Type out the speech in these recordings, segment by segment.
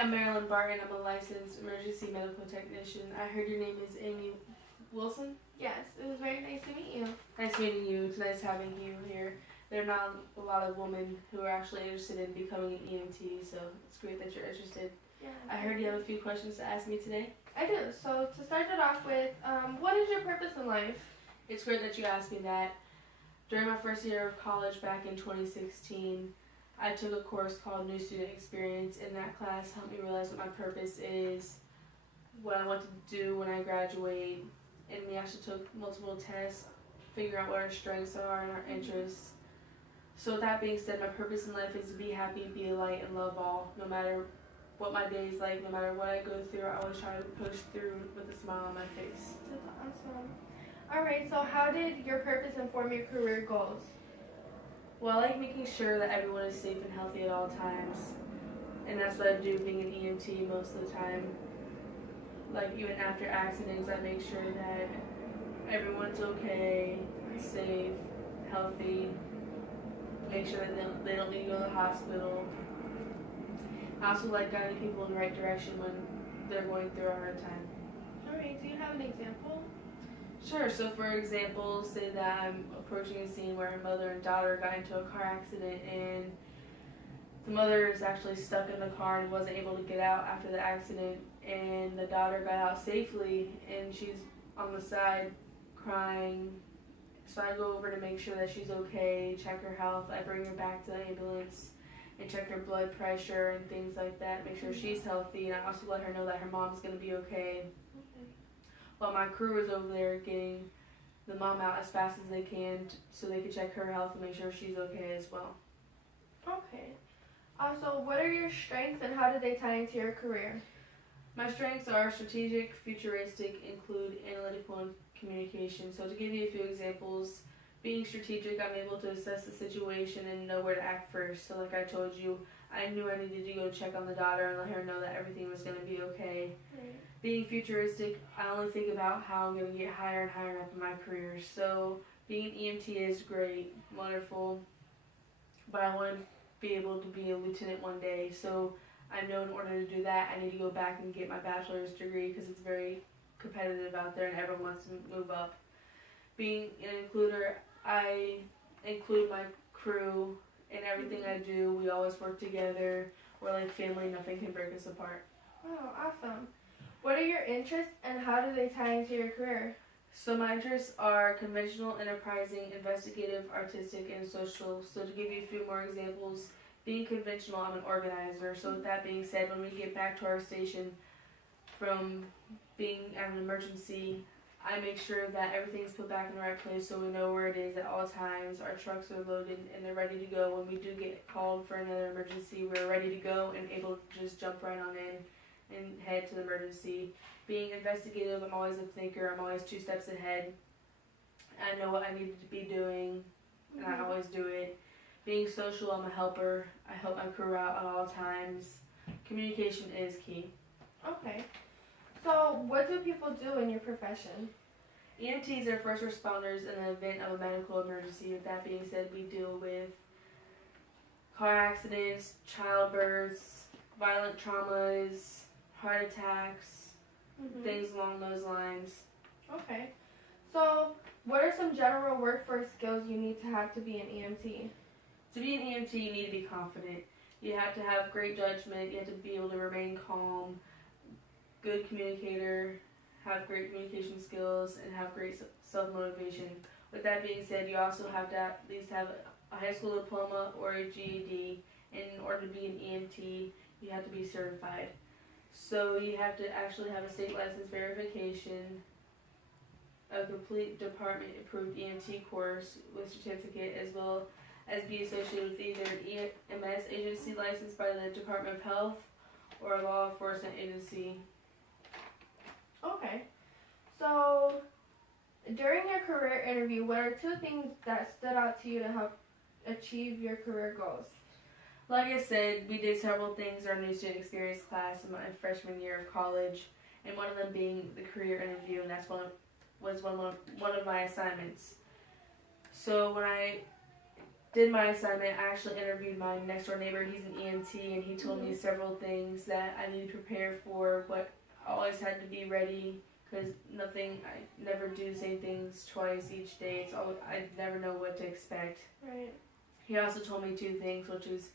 I'm Marilyn Barton. I'm a licensed emergency medical technician. I heard your name is Amy Wilson. Yes, it was very nice to meet you. Nice meeting you. It's nice having you here. There are not a lot of women who are actually interested in becoming an EMT, so it's great that you're interested. Yeah. I heard you have a few questions to ask me today. I do. So to start it off with, what is your purpose in life? It's great that you asked me that. During my first year of college back in 2016, I took a course called New Student Experience, and that class helped me realize what my purpose is, what I want to do when I graduate, and we actually took multiple tests, figuring out what our strengths are and our interests. So with that being said, my purpose in life is to be happy, be a light, and love all. No matter what my day is like, no matter what I go through, I always try to push through with a smile on my face. That's awesome. Alright, so how did your purpose inform your career goals? Well, I like making sure that everyone is safe and healthy at all times. And that's what I do being an EMT most of the time. Like even after accidents, I make sure that everyone's okay, safe, healthy. Make sure that they don't need to go to the hospital. I also like guiding people in the right direction when they're going through a hard time. Alright, do you have an example? Sure, so for example, say that I'm approaching a scene where a mother and daughter got into a car accident and the mother is actually stuck in the car and wasn't able to get out after the accident, and the daughter got out safely and she's on the side crying. So I go over to make sure that she's okay, check her health, I bring her back to the ambulance and check her blood pressure and things like that, make sure she's healthy, and I also let her know that her mom's going to be okay. While my crew is over there getting the mom out as fast as they can so they can check her health and make sure she's okay as well. Okay. Also, what are your strengths and how do they tie into your career? My strengths are strategic, futuristic, include analytical and communication. So to give you a few examples, being strategic, I'm able to assess the situation and know where to act first. So like I told you, I knew I needed to go check on the daughter and let her know that everything was going to be okay. Right. Being futuristic, I only think about how I'm going to get higher and higher up in my career. So being an EMT is great, wonderful, but I want to be able to be a lieutenant one day. So I know in order to do that, I need to go back and get my bachelor's degree because it's very competitive out there and everyone wants to move up. Being an includer, I include my crew in everything I do. We always work together. We're like family, nothing can break us apart. Wow, awesome. What are your interests and how do they tie into your career? So my interests are conventional, enterprising, investigative, artistic, and social. So to give you a few more examples, being conventional, I'm an organizer. So with that being said, when we get back to our station from being at an emergency, I make sure that everything's put back in the right place so we know where it is at all times. Our trucks are loaded and they're ready to go. When we do get called for another emergency, we're ready to go and able to just jump right on in and head to the emergency. Being investigative, I'm always a thinker. I'm always 2 steps ahead. I know what I need to be doing, and I always do it. Being social, I'm a helper. I help my crew out at all times. Communication is key. Okay. So what do people do in your profession? EMTs are first responders in the event of a medical emergency. With that being said, we deal with car accidents, childbirths, violent traumas, heart attacks, things along those lines. Okay. So what are some general workforce skills you need to have to be an EMT? To be an EMT, you need to be confident. You have to have great judgment. You have to be able to remain calm, good communicator, have great communication skills, and have great self-motivation. With that being said, you also have to at least have a high school diploma or a GED. In order to be an EMT, you have to be certified. So you have to actually have a state license verification, a complete department approved EMT course with certificate, as well as be associated with either an EMS agency licensed by the Department of Health or a law enforcement agency. Okay. So during your career interview, what are 2 things that stood out to you to help achieve your career goals? Like I said, we did several things in our new student experience class in my freshman year of college, and one of them being the career interview, and that's one of my assignments. So when I did my assignment, I actually interviewed my next door neighbor. He's an EMT, and he told me several things that I need to prepare for. But I always had to be ready because I never do the same things twice each day. So I never know what to expect. Right. He also told me two things, which is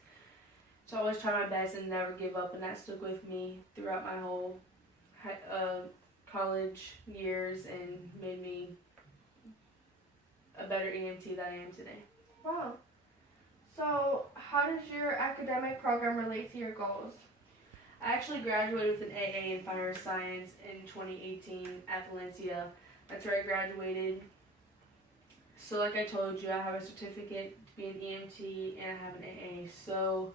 to always try my best and never give up, and that stuck with me throughout my whole college years and made me a better EMT than I am today. Wow. So, how does your academic program relate to your goals? I actually graduated with an AA in fire science in 2018 at Valencia. That's where I graduated. So like I told you, I have a certificate to be an EMT and I have an AA. So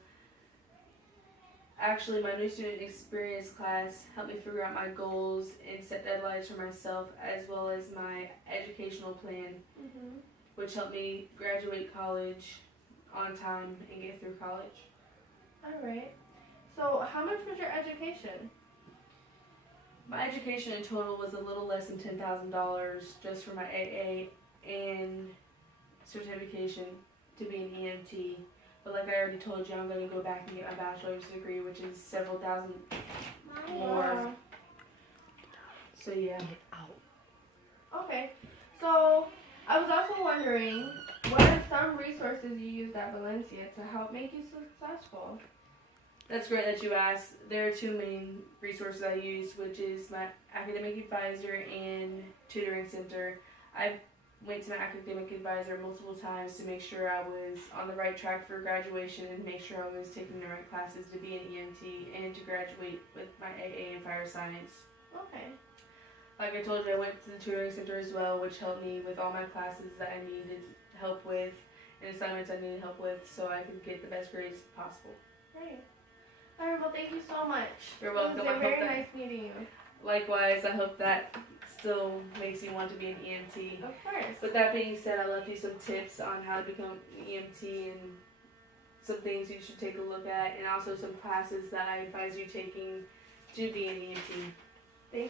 actually my new student experience class helped me figure out my goals and set deadlines for myself, as well as my educational plan, which helped me graduate college on time and get through college. Alright. So, how much was your education? My education in total was a little less than $10,000 just for my AA and certification to be an EMT. But like I already told you, I'm going to go back and get my bachelor's degree, which is several thousand more. So yeah. Okay. So, I was also wondering, what are some resources you used at Valencia to help make you successful? That's great that you asked. There are two main resources I use, which is my academic advisor and tutoring center. I went to my academic advisor multiple times to make sure I was on the right track for graduation and make sure I was taking the right classes to be an EMT and to graduate with my AA in fire science. Okay. Like I told you, I went to the tutoring center as well, which helped me with all my classes that I needed help with and assignments I needed help with so I could get the best grades possible. Great. Alright, well, thank you so much. You're welcome. It was very nice meeting you. Likewise, I hope that still makes you want to be an EMT. Of course. With that being said, I left you some tips on how to become an EMT and some things you should take a look at, and also some classes that I advise you taking to be an EMT.